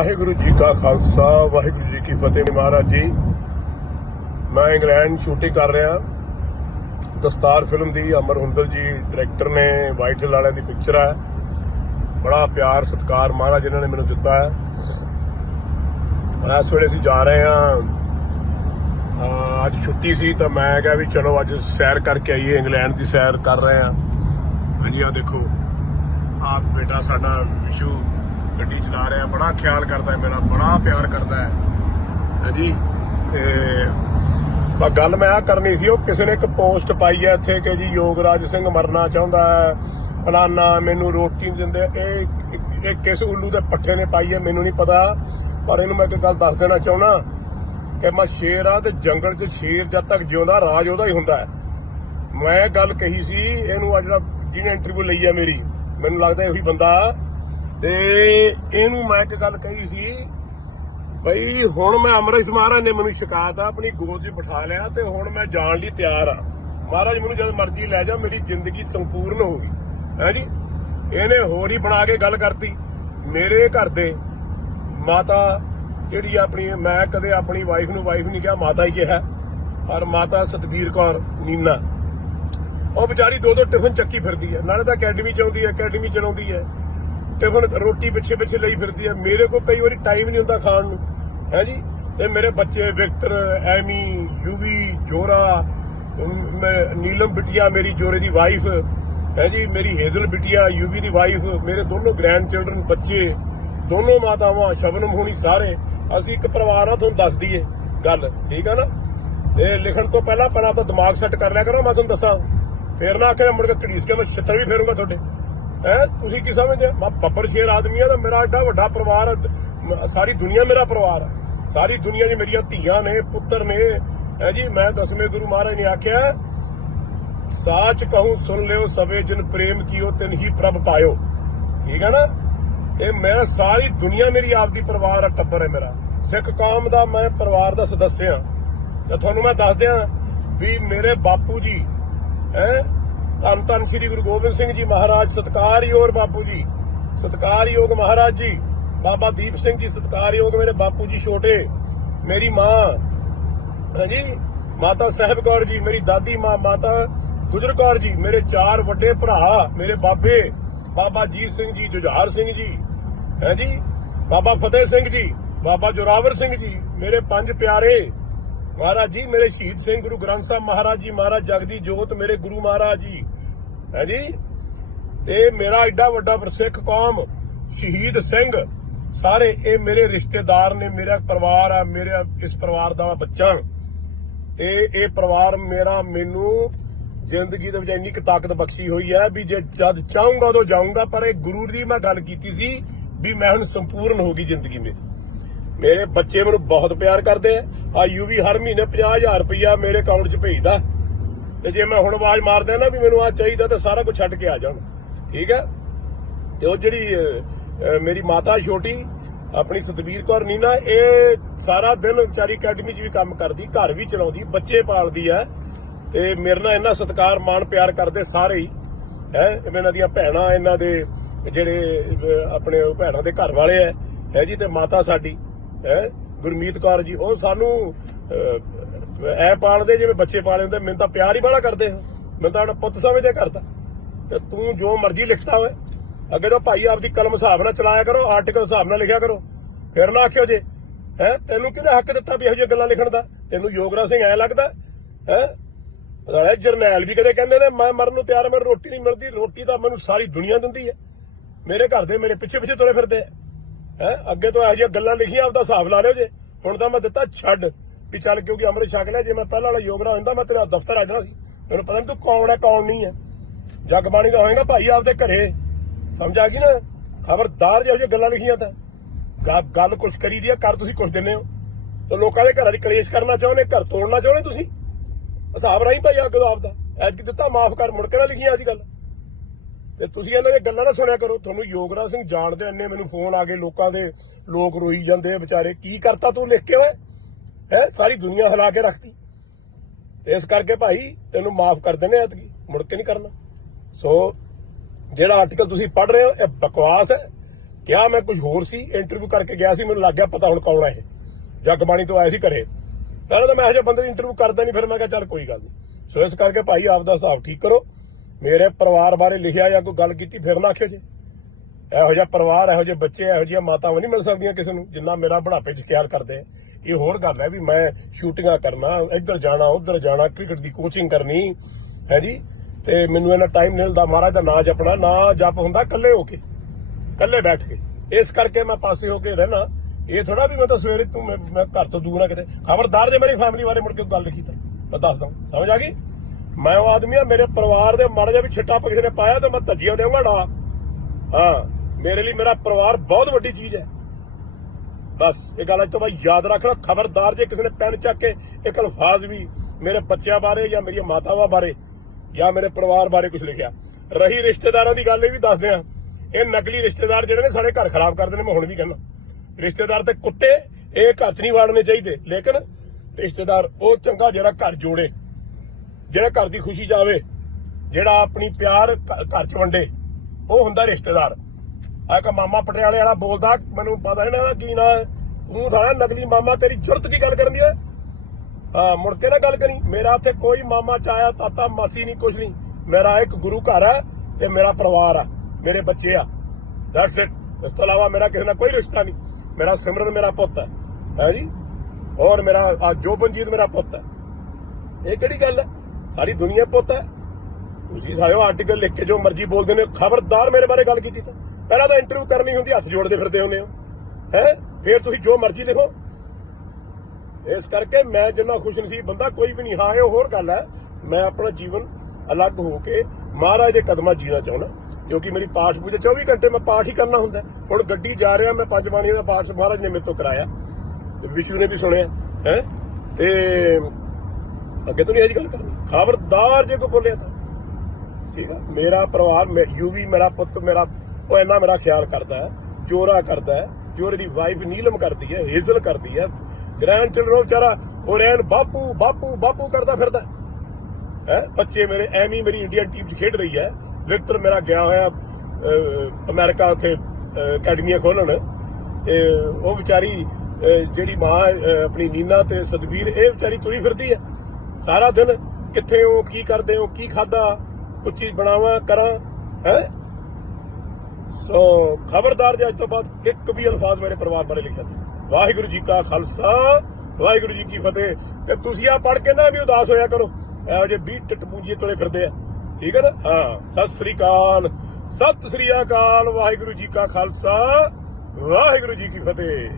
ਵਾਹਿਗੁਰੂ ਜੀ ਕਾ ਖਾਲਸਾ, ਵਾਹਿਗੁਰੂ ਜੀ ਕੀ ਫਤਿਹ। ਮਹਾਰਾਜ ਜੀ, ਮੈਂ England shooting ਕਰ ਰਿਹਾ। ਦਸਤਾਰ ਫਿਲਮ ਦੀ ਅਮਰ ਹੁੰਦਲ ਜੀ ਡਾਇਰੈਕਟਰ ਨੇ ਵਾਈਟ ਹਿੱਲ ਵਾਲਿਆਂ ਦੀ ਪਿਕਚਰ ਹੈ। ਬੜਾ ਪਿਆਰ, ਸਤਿਕਾਰ ਮਹਾਰਾਜ ਇਹਨਾਂ ਨੇ ਮੈਨੂੰ ਦਿੱਤਾ ਹੈ। ਇਸ ਵੇਲੇ ਅਸੀਂ ਜਾ ਰਹੇ ਹਾਂ। ਅੱਜ ਛੁੱਟੀ ਸੀ ਤਾਂ ਮੈਂ ਕਿਹਾ ਵੀ ਚਲੋ ਅੱਜ ਸੈਰ ਕਰਕੇ ਆਈਏ, ਇੰਗਲੈਂਡ ਦੀ ਸੈਰ ਕਰ ਰਹੇ ਹਾਂ। ਹਾਂਜੀ ਆ ਦੇਖੋ। ਆਪ ਬੇਟਾ ਸਾਡਾ ਵਿਸ਼ੂ ਗੱਡੀ ਚਲਾ ਰਿਹਾ, ਬੜਾ ਖਿਆਲ ਕਰਦਾ ਮੇਰਾ, ਬੜਾ ਪਿਆਰ ਕਰਦਾ ਹੈ। ਹਾਂਜੀ, ਤੇ ਬਸ ਗੱਲ ਮੈਂ ਆ ਕਰਨੀ ਸੀ, ਉਹ ਕਿਸੇ ਨੇ ਇੱਕ ਪੋਸਟ ਪਾਈ ਹੈ ਇੱਥੇ ਕਿ ਜੀ ਯੋਗਰਾਜ ਸਿੰਘ ਮਰਨਾ ਚਾਹੁੰਦਾ ਹੈ, ਫਲਾਨਾ ਮੈਨੂੰ ਰੋਟੀ ਨਹੀਂ ਦਿੰਦੇ, ਇਹ ਇਹ ਕਿਸ ਉੱਲੂ ਦੇ ਪੱਠੇ ਨੇ ਪਾਈ ਹੈ, ਮੈਨੂੰ ਨਹੀਂ ਪਤਾ, ਪਰ ਇਹਨੂੰ ਮੈਂ ਇੱਕ ਗੱਲ ਦੱਸ ਦੇਣਾ ਚਾਹੁੰਦਾ ਕਿ ਮੈਂ ਸ਼ੇਰ ਆ ਤੇ ਜੰਗਲ 'ਚ ਸ਼ੇਰ ਜਦ ਤੱਕ ਜਿਉਂਦਾ, ਰਾਜ ਉਹਦਾ ਹੀ ਹੁੰਦਾ ਹੈ। ਮੈਂ ਗੱਲ ਕਹੀ ਸੀ, ਇਹਨੂੰ ਆ ਜਿਹੜਾ ਜਿਹਨੇ ਇੰਟਰਵਿਊ ਲਈ ਆ ਮੇਰੀ, ਮੈਨੂੰ ਲੱਗਦਾ ਇਹੀ ਬੰਦਾ ਤੇ ਇਹਨੂੰ ਮੈਂ ਇੱਕ ਗੱਲ ਕਹੀ ਸੀ, ਬਈ ਹੁਣ ਮੈਂ ਅੰਮ੍ਰਿਤ ਮਹਾਰਾਜ ਨੇ ਮੈਨੂੰ ਸ਼ਿਕਾਇਤ ਆ, ਆਪਣੀ ਗੋਦ 'ਚ ਬਿਠਾ ਲਿਆ ਤੇ ਹੁਣ ਮੈਂ ਜਾਣ ਲਈ ਤਿਆਰ ਆ। ਮਹਾਰਾਜ ਮੈਨੂੰ ਜਦ ਮਰਜ਼ੀ ਲੈ ਜਾ, ਮੇਰੀ ਜ਼ਿੰਦਗੀ ਸੰਪੂਰਨ ਹੋ ਗਈ। ਹੈ ਜੀ? ਇਹਨੇ ਹੋਰ ਹੀ ਬਣਾ ਕੇ ਗੱਲ ਕਰਤੀ। ਮੇਰੇ ਘਰ ਦੇ ਮਾਤਾ ਜਿਹੜੀ ਆਪਣੀ, ਮੈਂ ਕਦੇ ਆਪਣੀ ਵਾਈਫ ਨੂੰ ਵਾਈਫ ਨਹੀਂ ਕਿਹਾ, ਮਾਤਾ ਹੀ ਕਿਹਾ। ਔਰ ਮਾਤਾ ਸਤਬੀਰ ਕੌਰ ਨੀਨਾ। ਉਹ ਵਿਚਾਰੀ ਦੋ ਦੋ ਟਿਫਨ ਚੱਕੀ ਫਿਰਦੀ ਹੈ। ਨਾਲੇ ਤਾਂ ਅਕੈਡਮੀ ਚ ਆਉਂਦੀ ਹੈ ਅਕੈਡਮੀ ਚਲਾਉਂਦੀ ਹੈ। ਟਿਫਨ ਰੋਟੀ ਪਿੱਛੇ ਪਿੱਛੇ ਲਈ ਫਿਰਦੀ ਹੈ ਮੇਰੇ ਕੋਲ ਕਈ ਵਾਰੀ ਟਾਈਮ ਨਹੀਂ ਹੁੰਦਾ ਖਾਣ ਨੂੰ। ਹੈ ਜੀ? ਤੇ ਮੇਰੇ ਬੱਚੇ ਵਿਕਟਰ, ਐਮੀ, ਯੂਵੀ, ਜੋਰਾ ਨੀਲਮ ਬਿਟਿਆ, ਮੇਰੀ ਜੋਰੇ ਦੀ ਵਾਈਫ ਹੈ ਜੀ? ਮੇਰੀ ਹੇਜ਼ਲ ਬਿਟਿਆ, ਯੂਵੀ ਦੀ ਵਾਈਫ ਮੇਰੇ ਦੋਨੋਂ ਗ੍ਰੈਂਡ ਚਿਲਡਰਨ ਬੱਚੇ, ਦੋਨੋਂ ਮਾਤਾਵਾਂ, ਸ਼ਬਨਮ ਹੋਣੀ ਸਾਰੇ। ਅਸੀਂ ਇੱਕ ਪਰਿਵਾਰ ਆ, ਤੁਹਾਨੂੰ ਦੱਸ ਦਈਏ ਗੱਲ, ਠੀਕ ਆ ਨਾ? ਤੇ ਲਿਖਣ ਤੋਂ ਪਹਿਲਾਂ ਪਹਿਲਾਂ ਤਾਂ ਦਿਮਾਗ ਸੈੱਟ ਕਰ ਲਿਆ ਕਰੋ, ਮੈਂ ਤੁਹਾਨੂੰ ਦੱਸਾਂ। ਫੇਰ ਨਾ ਕਿ ਮੁੜ ਕੇ ਘੜੀਸ ਕੇ ਮੈਂ ਛਿੱਤਰ ਵੀ ਫੇਰੂੰਗਾ ਤੁਹਾਡੇ। ਹੈ? ਤੁਸੀਂ ਕੀ ਸਮਝਦੇ ਮੈਂ ਬੱਬਰ ਸ਼ੇਰ ਆਦਮੀ ਆ ਤਾਂ ਮੇਰਾ ਐਡਾ ਵੱਡਾ ਪਰਿਵਾਰ ਸਾਰੀ ਦੁਨੀਆ ਮੇਰਾ ਪਰਿਵਾਰ ਆ ਸਾਰੀ ਦੁਨੀਆ 'ਚ ਮੇਰੀਆਂ ਧੀਆਂ ਨੇ, ਪੁੱਤਰ ਨੇ। ਹੈ ਜੀ, ਮੈਂ ਦਸਵੇਂ ਗੁਰੂ ਮਹਾਰਾਜ ਨੇ ਆਖਿਆ, ਸਾਚ ਕਹੂੰ, ਸੁਣ ਲਿਓ, ਸਵੇ ਜਿਨ ਪ੍ਰੇਮ ਕੀਓ, ਤਿਨ ਹੀ ਪ੍ਰਭ ਪਾਇਓ। ਠੀਕ ਹੈ ਨਾ? ਇਹ ਮੇਰਾ ਸਾਰੀ ਦੁਨੀਆ ਮੇਰੀ ਆਪਦੀ ਪਰਿਵਾਰ ਆ ਟੱਬਰ ਹੈ ਮੇਰਾ। ਸਿੱਖ ਕੌਮ ਦਾ ਮੈਂ ਪਰਿਵਾਰ ਦਾ ਸਦੱਸਿਆ ਤੇ ਤੁਹਾਨੂੰ ਮੈਂ ਦੱਸ ਦਿਆਂ ਵੀ ਮੇਰੇ ਬਾਪੂ ਜੀ, ਹੈ ਧੰਨ ਧੰਨ ਸ੍ਰੀ ਗੁਰੂ ਗੋਬਿੰਦ ਸਿੰਘ ਜੀ ਮਹਾਰਾਜ, ਸਤਕਾਰਯੋਗ ਬਾਪੂ ਜੀ, ਸਤਕਾਰਯੋਗ ਮਹਾਰਾਜ ਜੀ, ਬਾਬਾ ਦੀਪ ਸਿੰਘ ਜੀ ਸਤਕਾਰਯੋਗ ਮੇਰੇ ਬਾਪੂ ਜੀ ਛੋਟੇ, ਮੇਰੀ ਮਾਂ ਹਾਂਜੀ ਮਾਤਾ ਸਾਹਿਬ ਕੌਰ ਜੀ, ਮੇਰੀ ਦਾਦੀ ਮਾਂ, ਮਾਤਾ ਗੁਜਰ ਕੌਰ ਜੀ, ਮੇਰੇ ਚਾਰ ਵੱਡੇ ਭਰਾ, ਮੇਰੇ ਬਾਬੇ, ਬਾਬਾ ਜੀਤ ਸਿੰਘ ਜੀ, ਜੁਝਾਰ ਸਿੰਘ ਜੀ ਹਾਂਜੀ ਬਾਬਾ ਫਤਿਹ ਸਿੰਘ ਜੀ, ਬਾਬਾ ਜੋਰਾਵਰ ਸਿੰਘ ਜੀ, ਮੇਰੇ ਪੰਜ ਪਿਆਰੇ ਮਹਾਰਾਜ ਜੀ, ਮੇਰੇ ਸ਼ਹੀਦ ਸਿੰਘ ਗੁਰੂ ਗ੍ਰੰਥ ਸਾਹਿਬ ਮਹਾਰਾਜ ਜੀ, ਮਹਾਰਾਜ ਜਗਦੀ ਜੋਤ ਮੇਰੇ ਗੁਰੂ ਮਹਾਰਾਜ ਜੀ। ਹਾਂਜੀ ਤੇ ਮੇਰਾ ਐਡਾ ਵੱਡਾ ਸਿੱਖ ਕੌਮ, ਸ਼ਹੀਦ ਸਿੰਘ, ਸਾਰੇ ਇਹ ਮੇਰੇ ਰਿਸ਼ਤੇਦਾਰ ਨੇ, ਮੇਰਾ ਪਰਿਵਾਰ ਆ, ਮੇਰੇ ਇਸ ਪਰਿਵਾਰ ਦਾ ਬੱਚਾ ਤੇ ਇਹ ਪਰਿਵਾਰ ਮੇਰਾ ਮੈਨੂੰ ਜ਼ਿੰਦਗੀ ਦੇ ਵਿੱਚ ਇੰਨੀ ਕੁ ਤਾਕਤ ਬਖਸ਼ੀ ਹੋਈ ਹੈ ਵੀ ਜੇ ਜਦ ਚਾਹੂੰਗਾ ਉਦੋਂ ਜਾਊਂਗਾ, ਪਰ ਇਹ ਗੁਰੂ ਦੀ ਮੈਂ ਗੱਲ ਕੀਤੀ ਸੀ ਵੀ ਮੈਂ ਹੁਣ ਸੰਪੂਰਨ ਹੋ ਗਈ ਜ਼ਿੰਦਗੀ ਮੇਰੀ। ਮੇਰੇ ਬੱਚੇ ਮੈਨੂੰ ਬਹੁਤ ਪਿਆਰ ਕਰਦੇ ਆ। ਆ ਯੂਵੀ ਹਰ ਮਹੀਨੇ 50000 ਰੁਪਇਆ ਮੇਰੇ ਅਕਾਊਂਟ 'ਚ ਭੇਜਦਾ। ਤੇ ਜੇ ਮੈਂ ਹੁਣ ਆਵਾਜ਼ ਮਾਰਦਾ ਨਾ ਵੀ ਮੈਨੂੰ ਆ ਚਾਹੀਦਾ ਤਾਂ ਸਾਰਾ ਕੁਝ ਛੱਡ ਕੇ ਆ ਜਾਣ ਠੀਕ ਹੈ ਤੇ ਉਹ ਜਿਹੜੀ ਮੇਰੀ ਮਾਤਾ ਛੋਟੀ, ਆਪਣੀ ਸਤਵੀਰ ਕੌਰ ਨੀਨਾ, ਇਹ ਸਾਰਾ ਦਿਨ ਵਿਚਾਰੀ ਅਕੈਡਮੀ 'ਚ ਵੀ ਕੰਮ ਕਰਦੀ, ਘਰ ਵੀ ਚਲਾਉਂਦੀ, ਬੱਚੇ ਪਾਲਦੀ ਹੈ ਤੇ ਮੇਰੇ ਨਾਲ ਇੰਨਾ ਸਤਿਕਾਰ, ਮਾਣ, ਪਿਆਰ ਕਰਦੇ ਸਾਰੇ ਹੀ। ਹੈ ਇਹਨਾਂ ਦੀਆਂ ਭੈਣਾਂ, ਇਹਨਾਂ ਦੇ ਜਿਹੜੇ ਆਪਣੇ ਭੈਣਾਂ ਦੇ ਘਰ ਵਾਲੇ ਹੈ ਹੈ ਜੀ, ਤੇ ਮਾਤਾ ਸਾਡੀ। ਹੈ ਗੁਰਮੀਤ ਕੌਰ ਜੀ ਉਹ ਸਾਨੂੰ ਅਹ, ਐ ਪਾਲਦੇ ਜਿਵੇਂ ਬੱਚੇ ਪਾਲੇ ਹੁੰਦੇ ਮੈਨੂੰ ਤਾਂ ਪਿਆਰ ਹੀ ਬੜਾ ਕਰਦੇ ਮੈਨੂੰ ਤਾਂ ਆਪਣਾ ਪੁੱਤ ਸਮਝਦੇ ਕਰਦਾ। ਤੇ ਤੂੰ ਜੋ ਮਰਜ਼ੀ ਲਿਖਤਾ ਹੋਏ ਅੱਗੇ ਤੋਂ ਭਾਈ ਆਪਦੀ ਕਲਮ ਹਿਸਾਬ ਨਾਲ ਚਲਾਇਆ ਕਰੋ ਆਰਟੀਕਲ ਹਿਸਾਬ ਨਾਲ ਲਿਖਿਆ ਕਰੋ। ਫਿਰ ਨਾ ਆਖਿਓ ਜੇ ਹੈ ਤੈਨੂੰ ਕਿਹਦਾ ਹੱਕ ਦਿੱਤਾ ਵੀ ਇਹੋ ਜਿਹੀਆਂ ਗੱਲਾਂ ਲਿਖਣ ਦਾ? ਤੈਨੂੰ ਯੋਗਰਾ ਸਿੰਘ ਐ ਲੱਗਦਾ ਹੈ? ਨਾਲੇ ਜਰਨੈਲ ਵੀ ਕਦੇ ਕਹਿੰਦੇ ਨੇ ਮੈਂ ਮਰਨ ਨੂੰ ਤਿਆਰ ਮੈਨੂੰ ਰੋਟੀ ਨਹੀਂ ਮਿਲਦੀ ਰੋਟੀ ਤਾਂ ਮੈਨੂੰ ਸਾਰੀ ਦੁਨੀਆ ਦਿੰਦੀ ਹੈ। ਮੇਰੇ ਘਰ ਦੇ ਮੇਰੇ ਪਿੱਛੇ ਪਿੱਛੇ ਤੁਰੇ ਫਿਰਦੇ ਆ। ਹੈ? ਅੱਗੇ ਤੋਂ ਇਹੋ ਜਿਹੀਆਂ ਗੱਲਾਂ ਲਿਖੀਆਂ, ਆਪਦਾ ਹਿਸਾਬ ਲਾ ਲਿਓ ਜੇ। ਹੁਣ ਤਾਂ ਮੈਂ ਦਿੱਤਾ ਛੱਡ ਵੀ ਚੱਲ ਕਿਉਂਕਿ ਅੰਮ੍ਰਿਤ ਛਕ ਲਿਆ, ਜੇ ਮੈਂ ਪਹਿਲਾਂ ਵਾਲਾ ਯੋਗਰਾ ਹੁੰਦਾ, ਮੈਂ ਤੇਰਾ ਦਫ਼ਤਰ ਆ ਜਾਣਾ ਸੀ। ਮੈਨੂੰ ਪਤਾ ਨਹੀਂ ਤੂੰ ਕੌਣ ਹੈ, ਕੌਣ ਨਹੀਂ ਹੈ। ਜਗ ਬਾਣੀ ਦਾ ਹੋਏਗਾ ਭਾਈ ਆਪਦੇ ਘਰੇ। ਸਮਝ ਆ ਗਈ ਨਾ? ਖਬਰਦਾਰ ਜਿਹੋ ਜਿਹੀਆਂ ਗੱਲਾਂ ਲਿਖੀਆਂ ਤਾਂ। ਗੱਲ ਕੁਛ ਕਰੀ ਦੀ ਆ, ਕਰ ਤੁਸੀਂ ਕੁਛ ਦਿੰਦੇ ਹੋ। ਤੇ ਲੋਕਾਂ ਦੇ ਘਰਾਂ 'ਚ ਕਲੇਸ਼ ਕਰਨਾ ਚਾਹੁੰਦੇ, ਘਰ ਤੋੜਨਾ ਚਾਹੁੰਦੇ ਤੁਸੀਂ? ਹਿਸਾਬ ਰਾਹੀਂ ਭਾਈ ਅੱਗ ਆਪਦਾ। ਐਤਕੀ ਦਿੱਤਾ, ਮਾਫ ਕਰ, ਮੁੜ ਕੇ ਨਾ ਲਿਖੀਆਂ ਅੱਜ ਕੱਲ੍ਹ। ਤੇ ਤੁਸੀਂ ਇਹਨਾਂ ਦੀਆਂ ਗੱਲਾਂ ਨਾ ਸੁਣਿਆ ਕਰੋ। ਤੁਹਾਨੂੰ ਯੋਗਰਾਜ ਸਿੰਘ ਜਾਣਦੇ ਇੰਨੇ ਮੈਨੂੰ ਫੋਨ ਆ ਗਏ, ਲੋਕਾਂ ਦੇ ਲੋਕ ਰੋਈ ਜਾਂਦੇ ਆ ਵਿਚਾਰੇ। ਕੀ ਕਰਤਾ ਤੂੰ ਲਿਖ ਕੇ ਓਏ? ਹੈ? ਸਾਰੀ ਦੁਨੀਆ ਹਿਲਾ ਕੇ ਰੱਖਤੀ। ਇਸ ਕਰਕੇ ਭਾਈ ਤੈਨੂੰ ਮਾਫ ਕਰ ਦਿੰਦੇ ਐਤਕੀ। ਮੁੜ ਕੇ ਨਹੀਂ ਕਰਨਾ। ਸੋ, ਜਿਹੜਾ ਆਰਟੀਕਲ ਤੁਸੀਂ ਪੜ੍ਹ ਰਹੇ ਹੋ, ਇਹ ਬਕਵਾਸ ਹੈ। ਕਿਹਾ ਮੈਂ ਕੁਝ ਹੋਰ ਸੀ ਇੰਟਰਵਿਊ ਕਰਕੇ ਗਿਆ ਸੀ, ਮੈਨੂੰ ਲੱਗ ਗਿਆ ਪਤਾ ਹੁਣ ਕੌਣ ਹੈ ਇਹ। ਜਗਬਾਣੀ ਤੋਂ ਆਇਆ ਸੀ ਘਰੇ। ਪਹਿਲਾਂ ਤਾਂ ਮੈਂ ਇਹੋ ਜਿਹੇ ਬੰਦੇ ਦੀ ਇੰਟਰਵਿਊ ਕਰਦਾ ਨਹੀਂ, ਫਿਰ ਮੈਂ ਕਿਹਾ ਚੱਲ ਕੋਈ ਗੱਲ ਨਹੀਂ। ਸੋ ਇਸ ਕਰਕੇ ਭਾਈ ਆਪ ਦਾ ਹਿਸਾਬ ਠੀਕ ਕਰੋ। ਮੇਰੇ ਪਰਿਵਾਰ ਬਾਰੇ ਲਿਖਿਆ ਜਾਂ ਕੋਈ ਗੱਲ ਕੀਤੀ, ਫਿਰ ਨਾ ਆਖਿਓ ਜੀ। ਇਹੋ ਜਿਹਾ ਪਰਿਵਾਰ, ਇਹੋ ਜਿਹੇ ਬੱਚੇ, ਇਹੋ ਜਿਹੀਆਂ ਮਾਤਾਵਾਂ ਨਹੀਂ ਮਿਲ ਸਕਦੀਆਂ ਕਿਸੇ ਨੂੰ, ਜਿੰਨਾ ਮੇਰਾ ਬੁਢਾਪੇ 'ਚ ਖਿਆਲ ਕਰਦੇ ਆ। ਇਹ ਹੋਰ ਗੱਲ ਹੈ ਵੀ ਮੈਂ ਸ਼ੂਟਿੰਗਾਂ ਕਰਨਾ, ਇੱਧਰ ਜਾਣਾ, ਉੱਧਰ ਜਾਣਾ, ਕ੍ਰਿਕਟ ਦੀ ਕੋਚਿੰਗ ਕਰਨੀ, ਹੈ ਜੀ? ਤੇ ਮੈਨੂੰ ਇਹਨਾਂ ਟਾਈਮ ਨਹੀਂ ਮਿਲਦਾ, ਮਹਾਰਾਜ ਦਾ ਨਾਂ ਜਪਣਾ, ਨਾ ਜਪ ਹੁੰਦਾ, ਇਕੱਲੇ ਹੋ ਕੇ, ਇਕੱਲੇ ਬੈਠ ਕੇ। ਇਸ ਕਰਕੇ ਮੈਂ ਪਾਸੇ ਹੋ ਕੇ ਰਹਿਣਾ। ਇਹ ਥੋੜਾ ਵੀ ਮੈਂ ਤਾਂ ਸਵੇਰੇ ਤੂੰ ਮੈਂ ਘਰ ਤੋਂ ਦੂਰ ਨਾ ਕਿਤੇ। ਖਬਰਦਾਰ ਜੇ ਮੇਰੀ ਫੈਮਿਲੀ ਬਾਰੇ ਮੁੜ ਕੇ ਗੱਲ ਲਿਖੀ ਤਾਂ ਮੈਂ ਦੱਸਦਾ ਸਮਝ ਆ ਗਈ? ਮੈਂ ਉਹ ਆਦਮੀ ਆ, ਮੇਰੇ ਪਰਿਵਾਰ ਦੇ ਮਾੜਾ ਜਿਹਾ ਵੀ ਛਿੱਟਾ ਕਿਸੇ ਨੇ ਪਾਇਆ ਤੇ ਮੈਂ ਧੱਜੀਆਂ ਦੇਵਾਂਗਾ ਡਾ। ਹਾਂ, ਮੇਰੇ ਲਈ ਮੇਰਾ ਪਰਿਵਾਰ ਬਹੁਤ ਵੱਡੀ ਚੀਜ਼ ਹੈ। ਬਸ, ਇਹ ਗੱਲ ਅੱਜ ਤੋਂ ਬਾਅਦ ਯਾਦ ਰੱਖਣਾ ਲਓ ਖਬਰਦਾਰ ਜੇ ਕਿਸੇ ਨੇ ਪੈਨ ਚੱਕ ਕੇ ਇੱਕ ਅਲਫਾਜ਼ ਵੀ ਮੇਰੇ ਬੱਚਿਆਂ ਬਾਰੇ ਜਾਂ ਮੇਰੀਆਂ ਮਾਤਾਵਾਂ ਬਾਰੇ ਜਾਂ ਮੇਰੇ ਪਰਿਵਾਰ ਬਾਰੇ ਕੁਝ ਲਿਖਿਆ। ਰਹੀ ਰਿਸ਼ਤੇਦਾਰਾਂ ਦੀ ਗੱਲ ਇਹ ਵੀ ਦੱਸਦੇ ਆ, ਇਹ ਨਕਲੀ ਰਿਸ਼ਤੇਦਾਰ ਜਿਹੜੇ ਨੇ ਸਾਡੇ ਘਰ ਖਰਾਬ ਕਰਦੇ ਨੇ, ਮੈਂ ਹੁਣ ਵੀ ਕਹਿੰਦਾ। ਰਿਸ਼ਤੇਦਾਰ ਤੇ ਕੁੱਤੇ, ਇਹ ਘਰ 'ਚ ਨਹੀਂ ਵਾੜਨੇ ਚਾਹੀਦੇ, ਲੇਕਿਨ ਰਿਸ਼ਤੇਦਾਰ ਉਹ ਚੰਗਾ ਜਿਹੜਾ ਘਰ ਜੋੜੇ। ਜਿਹੜਾ ਘਰ ਦੀ ਖੁਸ਼ੀ ਜਾਵੇ, ਜਿਹੜਾ ਆਪਣੀ ਪਿਆਰ ਘਰ 'ਚ ਵੰਡੇ, ਉਹ ਹੁੰਦਾ ਰਿਸ਼ਤੇਦਾਰ। ਆ ਇੱਕ ਮਾਮਾ ਪਟਿਆਲੇ ਵਾਲਾ ਬੋਲਦਾ, ਮੈਨੂੰ ਪਤਾ ਨਹੀਂ ਨਾ ਕੀ ਨਾ ਤੂੰ ਸਾਲਾ ਨਕਲੀ ਮਾਮਾ, ਤੇਰੀ ਜ਼ਰੂਰਤ ਕੀ ਗੱਲ ਕਰਨ ਦੀ ਹੈ? ਹਾਂ, ਮੁੜ ਕੇ ਨਾ ਗੱਲ ਕਰੀ। ਮੇਰਾ ਉੱਥੇ ਕੋਈ ਮਾਮਾ ਚਾਇਆ, ਤਾਤਾ, ਮਾਸੀ ਨਹੀਂ ਕੁਛ ਨਹੀਂ ਮੇਰਾ ਇੱਕ ਗੁਰੂ ਘਰ ਹੈ ਤੇ ਮੇਰਾ ਪਰਿਵਾਰ ਆ ਮੇਰੇ ਬੱਚੇ ਆ। ਦੈਟਸ ਇਟ ਇਸ ਤੋਂ ਇਲਾਵਾ ਮੇਰਾ ਕਿਸੇ ਨਾਲ ਕੋਈ ਰਿਸ਼ਤਾ ਨਹੀਂ ਮੇਰਾ ਸਿਮਰਨ ਮੇਰਾ ਪੁੱਤ ਹੈ। ਹੈ ਜੀ? ਔਰ ਮੇਰਾ, ਆਹ ਜੋਬਨਜੀਤ ਮੇਰਾ ਪੁੱਤ ਹੈ। ਇਹ ਕਿਹੜੀ ਗੱਲ ਹੈ? ਸਾਰੀ ਦੁਨੀਆ ਪੁੱਤ ਹੈ। ਤੁਸੀਂ ਸਾਇਓ ਆਰਟੀਕਲ ਲਿਖ ਕੇ ਜੋ ਮਰਜ਼ੀ ਬੋਲਦੇ ਨੇ ਖਬਰਦਾਰ ਮੇਰੇ ਬਾਰੇ ਗੱਲ ਕੀਤੀ ਤਾਂ। ਪਹਿਲਾਂ ਤਾਂ ਇੰਟਰਵਿਊ ਕਰਨੀ ਹੁੰਦੀ, ਹੱਥ ਜੋੜਦੇ ਫਿਰਦੇ ਹੁੰਦੇ ਹੋ। ਹੈ? ਫਿਰ ਤੁਸੀਂ ਜੋ ਮਰਜ਼ੀ ਲਿਖੋ। ਇਸ ਕਰਕੇ ਮੈਂ ਜਿੰਨਾ ਖੁਸ਼ ਨਸ਼ੀਬ ਬੰਦਾ ਕੋਈ ਵੀ ਨਹੀਂ। ਹਾਂ, ਇਹ ਹੋਰ ਗੱਲ ਹੈ। ਮੈਂ ਆਪਣਾ ਜੀਵਨ ਅਲੱਗ ਹੋ ਕੇ ਮਹਾਰਾਜ ਦੇ ਕਦਮਾਂ ਜੀਣਾ ਚਾਹੁੰਦਾ। ਕਿਉਂਕਿ ਮੇਰੀ ਪਾਠ ਪੂਜਾ 24 ਘੰਟੇ ਮੈਂ ਪਾਠ ਹੀ ਕਰਨਾ ਹੁੰਦਾ। ਹੁਣ ਗੱਡੀ ਜਾ ਰਿਹਾ, ਮੈਂ ਪੰਜ ਬਾਣੀਆਂ ਦਾ ਪਾਠ ਮਹਾਰਾਜ ਨੇ ਮੇਰੇ ਤੋਂ ਕਰਾਇਆ। ਤੇ ਵਿਸ਼ੂ ਨੇ ਵੀ ਸੁਣਿਆ। ਹੈ? ਤੇ ਅੱਗੇ ਤੋਂ ਨਹੀਂ ਇਹ ਗੱਲ ਕਰਨੀ। ਖਬਰਦਾਰ ਜੇ ਕੋਈ ਬੋਲਿਆ ਤਾਂ। ਠੀਕ ਆ? ਮੇਰਾ ਪਰਿਵਾਰ ਮੈਂ ਮੇਰਾ ਪੁੱਤ ਮੇਰਾ ਉਹ ਇੰਨਾ ਮੇਰਾ ਖਿਆਲ ਕਰਦਾ ਹੈ ਚੋਰਾ ਕਰਦਾ ਹੈ ਚੋਰੇ ਦੀ ਵਾਈਫ ਨੀਲਮ ਕਰਦੀ ਹੈ ਹੇਜ਼ਲ ਕਰਦੀ ਹੈ। ਗ੍ਰੈਂਡ ਚਿਲਡਰਨ ਵਿਚਾਰਾ ਉਹ ਰਹਿਣ ਬਾਪੂ ਬਾਪੂ ਬਾਪੂ ਕਰਦਾ ਫਿਰਦਾ ਹੈ। ਬੱਚੇ ਮੇਰੇ ਐਵੇਂ ਮੇਰੀ ਇੰਡੀਅਨ ਟੀਮ 'ਚ ਖੇਡ ਰਹੀ ਹੈ। ਵਿਕਟਰ ਮੇਰਾ ਗਿਆ ਹੋਇਆ ਅਹ, ਅਮਰੀਕਾ ਉੱਥੇ ਅਕੈਡਮੀਆਂ ਖੋਲਣ ਤੇ ਉਹ ਵਿਚਾਰੀ ਜਿਹੜੀ ਮਾਂ ਆਪਣੀ ਨੀਨਾ ਤੇ ਸਤਵੀਰ ਇਹ ਵਿਚਾਰੀ ਤੁਰੀ ਫਿਰਦੀ ਹੈ। ਸਾਰਾ ਦਿਨ ਕਿੱਥੇ ਹੋ, ਕੀ ਕਰਦੇ ਹੋ, ਕੀ ਖਾਦਾ ਕੁਝ ਚੀਜ਼ ਬਣਾਵਾਂ, ਕਰਾਂ, ਹੈ? ਸੋ ਖਬਰਦਾਰ ਜੇ, ਅੱਜ ਤੋਂ ਬਾਅਦ ਇੱਕ ਵੀ ਅਲਫਾਜ਼ ਮੇਰੇ ਪਰਿਵਾਰ ਬਾਰੇ ਲਿਖਿਆ ਵਾਹਿਗੁਰੂ ਜੀ ਕਾ ਖਾਲਸਾ, ਵਾਹਿਗੁਰੂ ਜੀ ਕੀ ਫਤਿਹ। ਤੇ ਤੁਸੀਂ ਆ ਪੜ ਕੇ ਨਾ ਵੀ ਉਦਾਸ ਹੋਇਆ ਕਰੋ। ਇਹੋ ਜਿਹੇ ਵੀ ਟਟਪੂੰਜੀਏ ਤੁਰੇ ਫਿਰਦੇ ਆ। ਠੀਕ ਹੈ ਨਾ? ਹਾਂ, ਸਤਿ ਸ੍ਰੀ ਅਕਾਲ। ਸਤਿ ਸ੍ਰੀ ਅਕਾਲ, ਵਾਹਿਗੁਰੂ ਜੀ ਕਾ ਖਾਲਸਾ, ਵਾਹਿਗੁਰੂ ਜੀ ਕੀ ਫਤਿਹ।